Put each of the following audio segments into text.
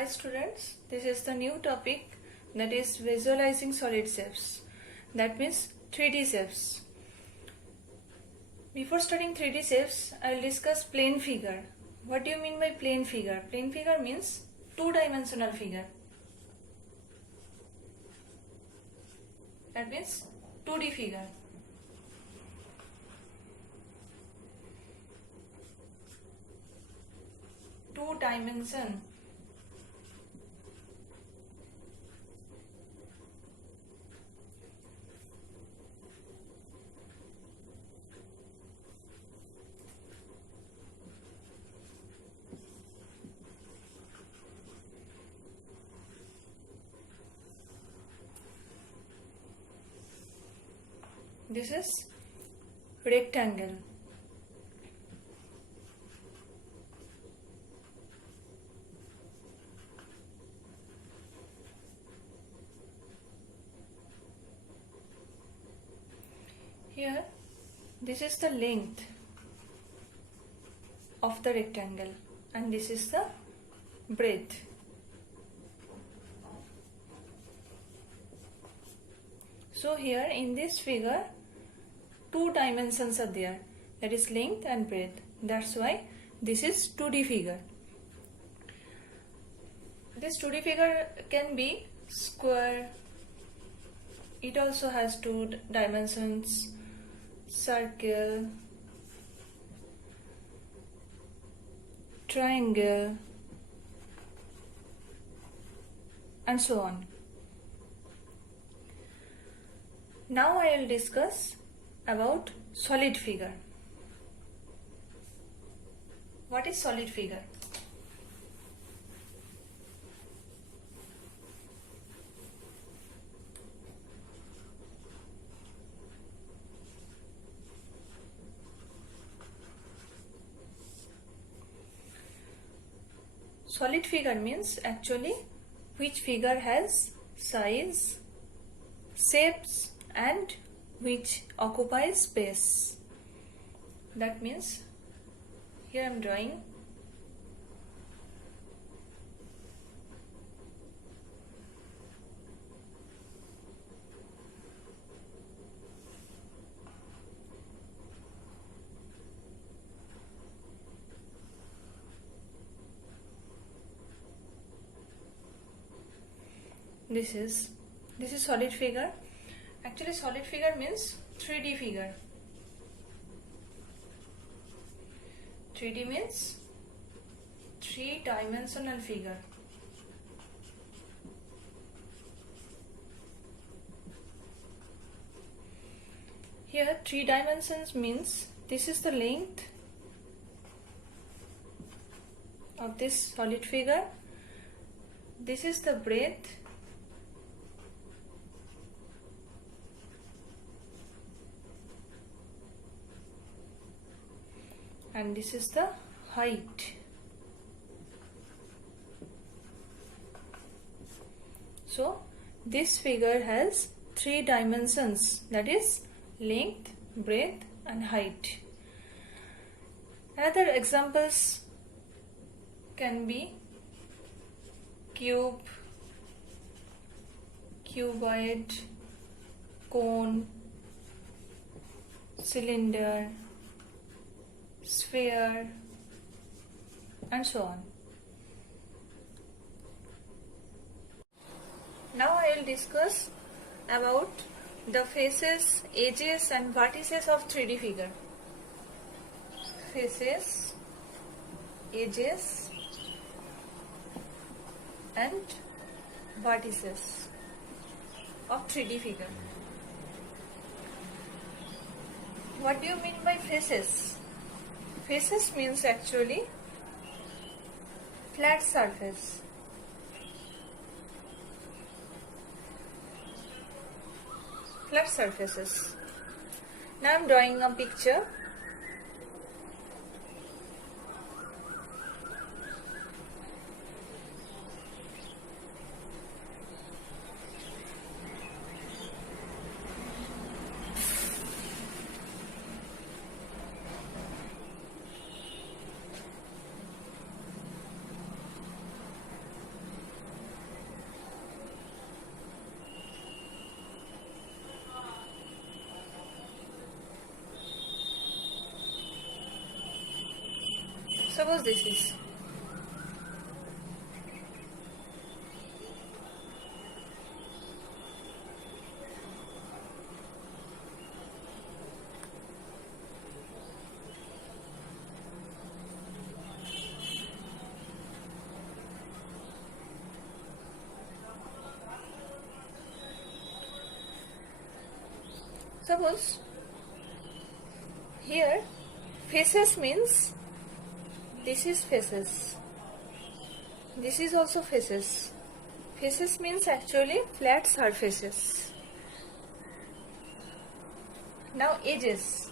Hi students, this is the new topic, that is visualizing solid shapes, that means 3D shapes. Before studying 3D shapes, I will discuss plane figure. What do you mean by plane figure? Plane figure means two-dimensional figure. That means 2D figure. Two dimension. This is rectangle. Here, this is the length of the rectangle and this is the breadth. So here in this figure, two dimensions are there, that is length and breadth. That's why this is 2D figure. This 2D figure can be square. It also has two dimensions, circle, triangle, and so on. Now I will discuss about solid figure. What is solid figure? Solid figure means actually which figure has size, shapes and which occupies space. That means here I am drawing this is solid figure. Actually solid figure means 3D figure. 3D means three-dimensional figure. Here 3 dimensions means this is the length of this solid figure, this is the breadth, and this is the height. So this figure has 3 dimensions, that is length, breadth and height. Other examples can be cube, cuboid, cone, cylinder, sphere and so on. Now I will discuss about the faces, edges and vertices of 3D figure. Faces, edges and vertices of 3D figure. What do you mean by faces? Faces means actually flat surface. Flat surfaces. Now I am drawing a picture. Suppose this is. Suppose here faces means this is faces, this is also faces. Faces means actually flat surfaces. Now edges.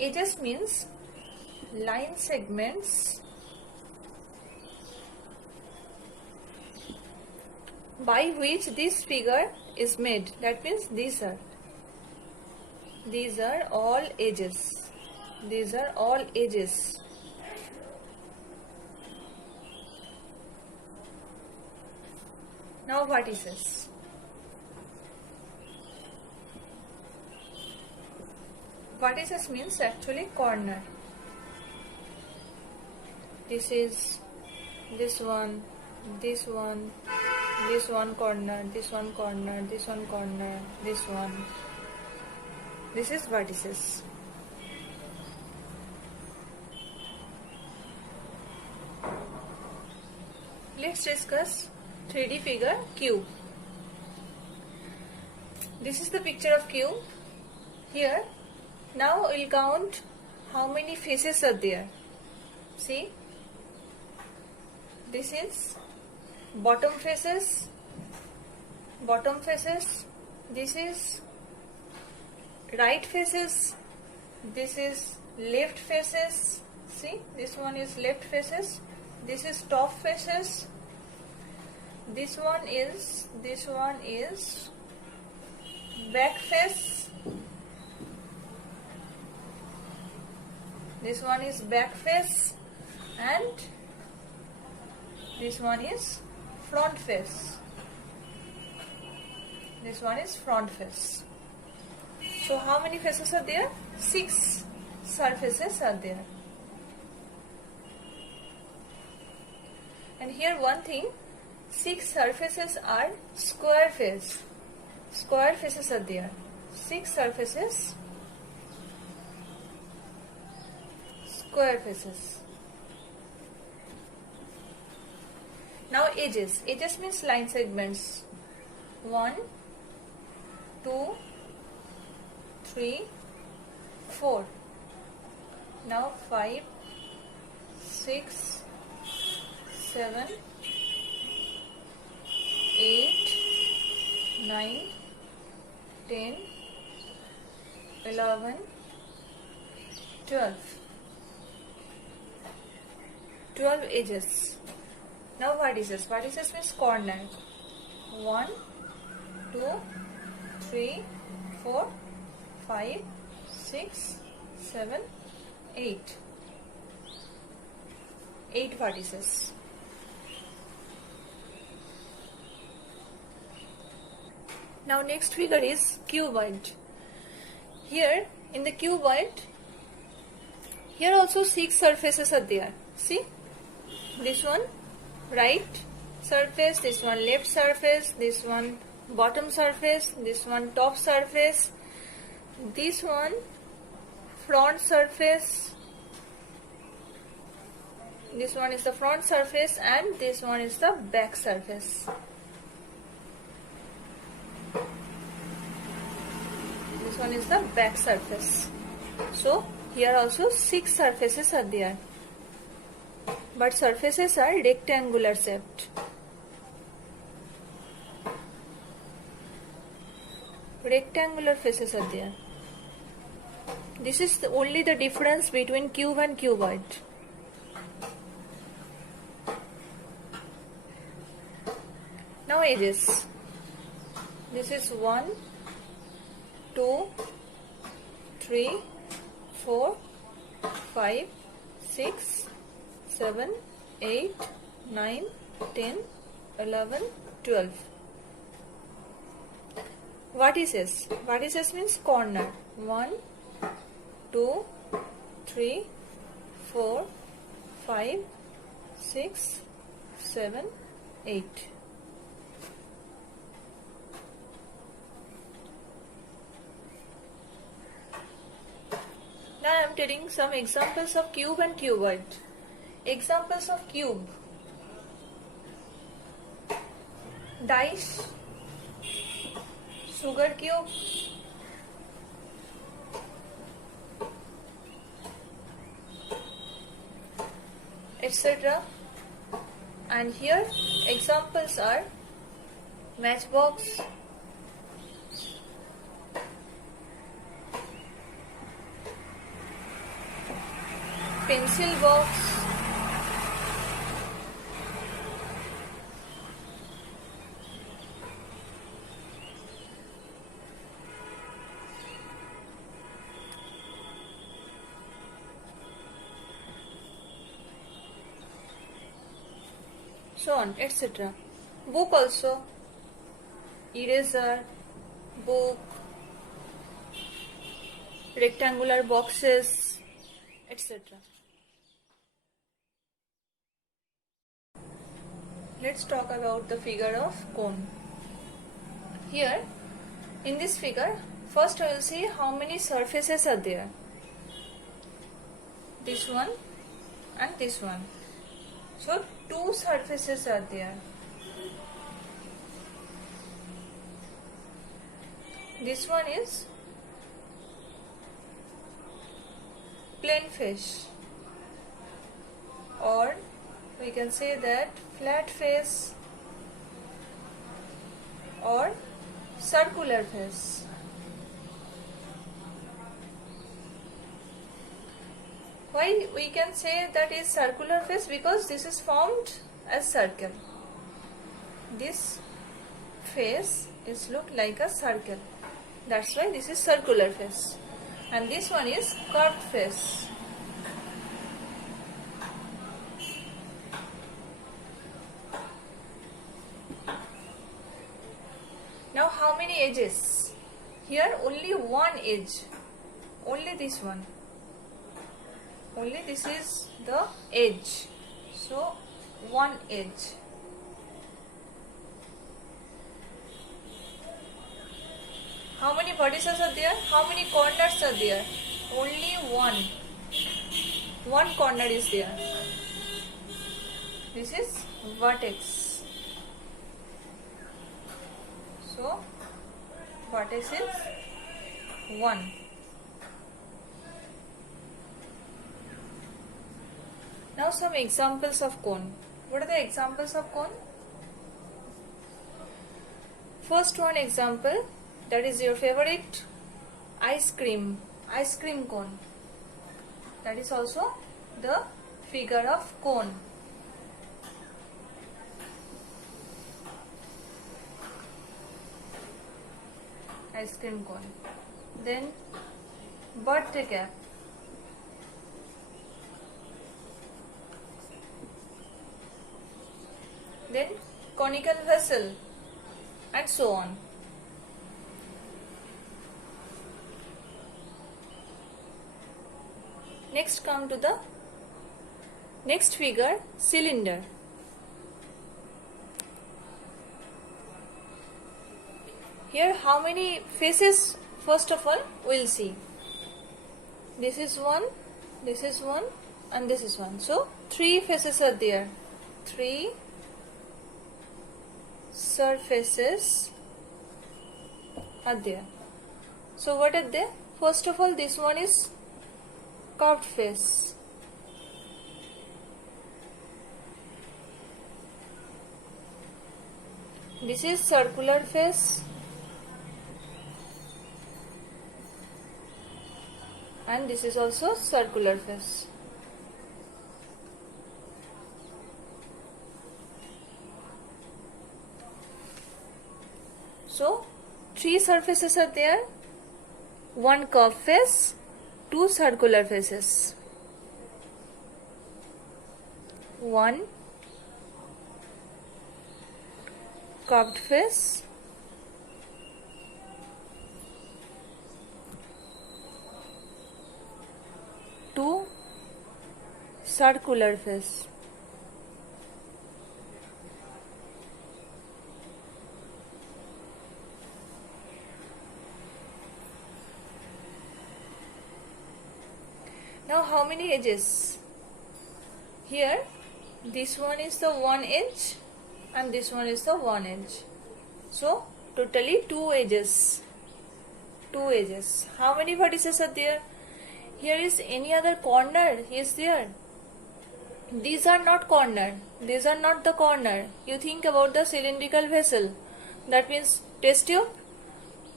Edges means line segments by which this figure is made. That means these are all edges. These are all edges. Now vertices. Vertices means actually corner. This is this one, this one, this one corner, this one corner, this one corner, this one. This is vertices. Let's discuss 3D figure cube. This is the picture of cube. Here, now we'll count how many faces are there. See, this is bottom faces, this is right faces, this is left faces. See, this one is left faces, this is top faces, this one is back face, this one is back face, and this one is front face. This one is front face. So how many faces are there? 6 surfaces are there. And here one thing, 6 surfaces are square face. Square faces are there. 6 surfaces, square faces. Now edges. Edges means line segments. 1, 2, 3, 4. Now 5, 6, 7, 8, 9, 10, 11, 12. 12 edges. Now vertices. Vertices means corner. 1, 2, 3, 4, 5, 6, 7, 8. 8 vertices. Now next figure is cuboid. Here in the cuboid, here also 6 surfaces are there. See, this one right surface, this one left surface, this one bottom surface, this one top surface, this one front surface, this one is the front surface, and this one is the back surface. This one is the back surface. So here also 6 surfaces are there, but surfaces are rectangular shaped. Rectangular faces are there. This is only the difference between cube and cuboid. Now edges. This is 1, 2, 3, 4, 5, 6, 7, 8, 9, 10, 11, 12. Vertices. Vertices means corner. 1, 2, 3, 4, 5, 6, 7, 8. Now I am telling some examples of cube and cuboid. Examples of cube: dice, sugar cube, etc. And here examples are matchbox, pencil box, so on, etc. Book also: eraser, book, rectangular boxes, etc. Let's talk about the figure of cone. Here in this figure, first I will see how many surfaces are there. This one and this one. So 2 surfaces are there. This one is plain face, or we can say that flat face or circular face. Why we can say that is circular face? Because this is formed as circle. This face is look like a circle. That's why this is circular face. And this one is curved face. Now how many edges? Here only one edge. Only this one. Only this is the edge. So one edge. How many vertices are there? How many corners are there? Only one. One corner is there. This is vertex. So vertex is 1. Now some examples of cone. What are the examples of cone? First one example, that is your favorite ice cream cone. That is also the figure of cone. Ice cream cone. Then birthday cap. Then conical vessel, and so on. Next come to the next figure, cylinder. Here how many faces? First of all we'll see. This is one, this is one, and this is one. So 3 faces are there. 3 surfaces are there. So what are they? First of all, this one is curved face. This is circular face, and this is also circular face. So 3 surfaces are there, 1 curved face, 2 circular faces. 1 curved face, 2 circular face. Now how many edges? Here this one is the one edge and this one is the one edge. So totally two edges. Two edges. How many vertices are there? Here is any other corner is there? These are not corner. These are not the corner. You think about the cylindrical vessel. That means test tube,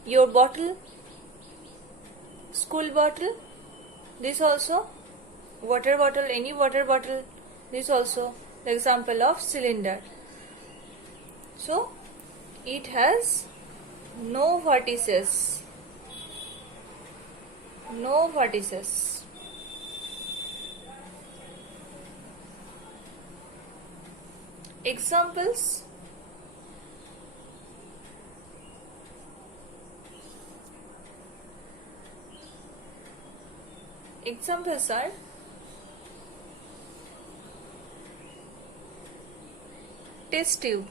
your bottle, school bottle, this also, water bottle, any water bottle, this also the example of cylinder. So it has no vertices. No vertices. Examples. Examples are test tube,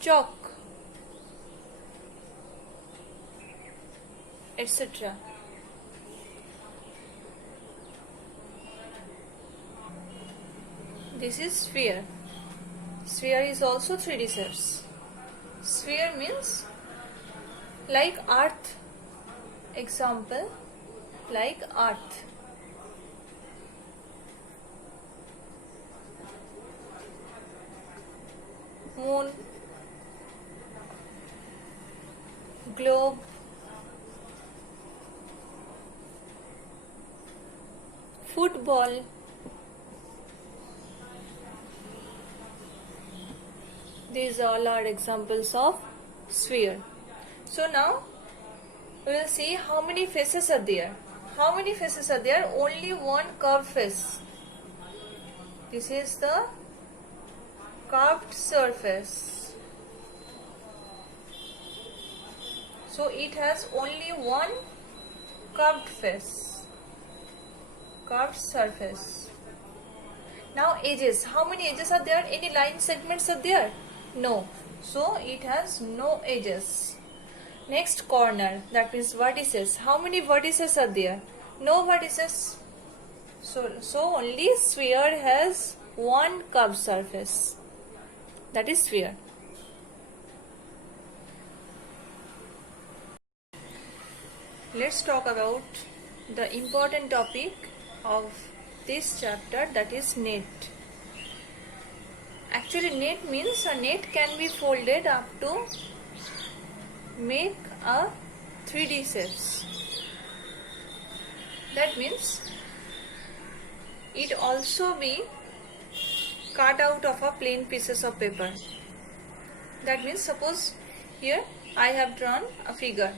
chalk, etc. This is sphere. Sphere is also 3D shapes. Sphere means like earth. Example, like earth. Moon, globe, football, these all are examples of sphere. So now we will see how many faces are there. How many faces are there? Only one curved face. This is the curved surface. So it has only one curved face, curved surface. Now edges. How many edges are there? Any line segments are there? No. So it has no edges. Next, corner. That means vertices. How many vertices are there? No vertices. So only sphere has one curved surface. That is sphere. Let's talk about the important topic of this chapter, that is net. Actually, net means a net can be folded up to make a 3D shapes. That means it also be cut out of a plain pieces of paper. That means suppose here I have drawn a figure,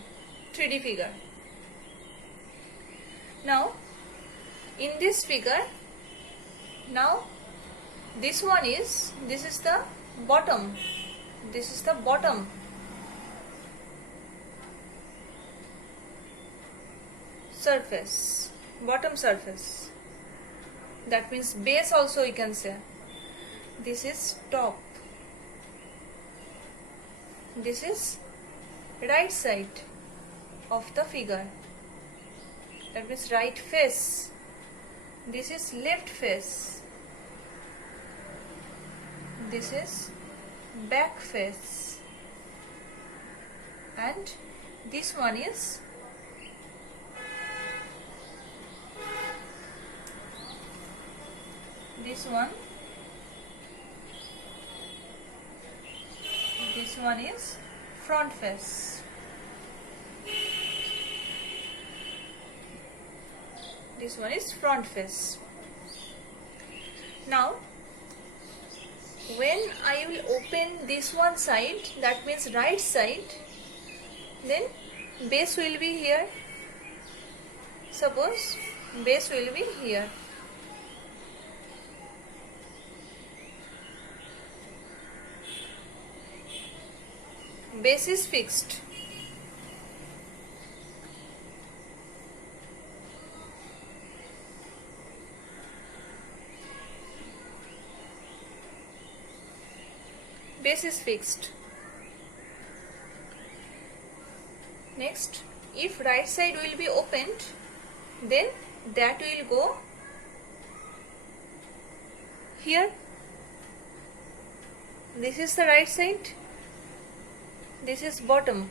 3D figure. Now in this figure, now this is the bottom. This is the bottom. Surface, bottom surface. That means base also you can say. This is top. This is right side of the figure. That means right face. This is left face. This is back face. And this one is this one is front face. This one is front face. Now when I will open this one side, that means right side, then base will be here. Suppose base will be here. Base is fixed. base is fixed. Next, if right side will be opened, then that will go here. This is the right side, this is bottom,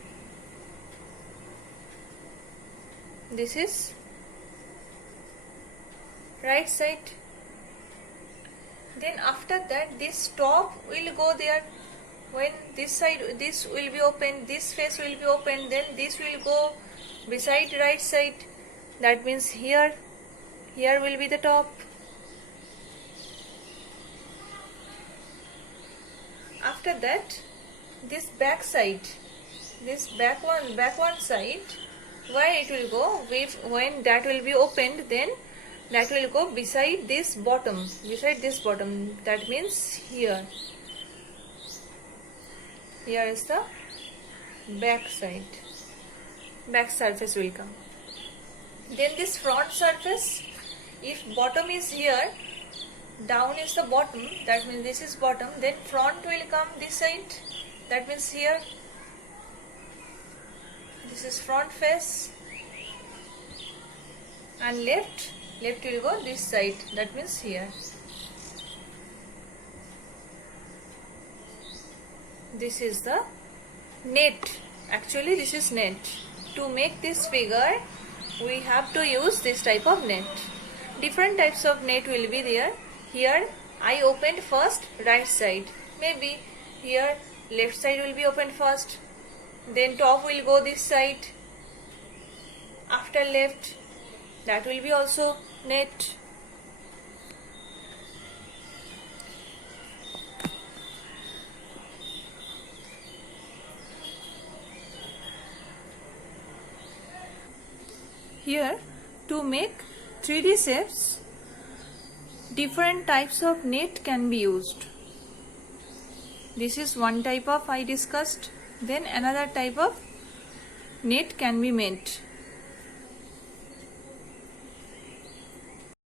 this is right side. Then after that this top will go there. When this side, this will be open, this face will be open, then this will go beside right side. That means here will be the top. After that, this back side, this back one side, where it will go, when that will be opened, then that will go beside this bottom, that means here. Here is the back side, back surface will come. Then this front surface, if bottom is here, down is the bottom, that means this is bottom, then front will come this side, that means here. This is front face, and left will go this side, that means here. This is the net. Actually this is net. To make this figure, we have to use this type of net. Different types of net will be there. Here I opened first right side. Maybe here left side will be opened first. Then top will go this side. After left, that will be also net. Here, to make 3D shapes, different types of net can be used. This is one type of I discussed. Then another type of net can be made.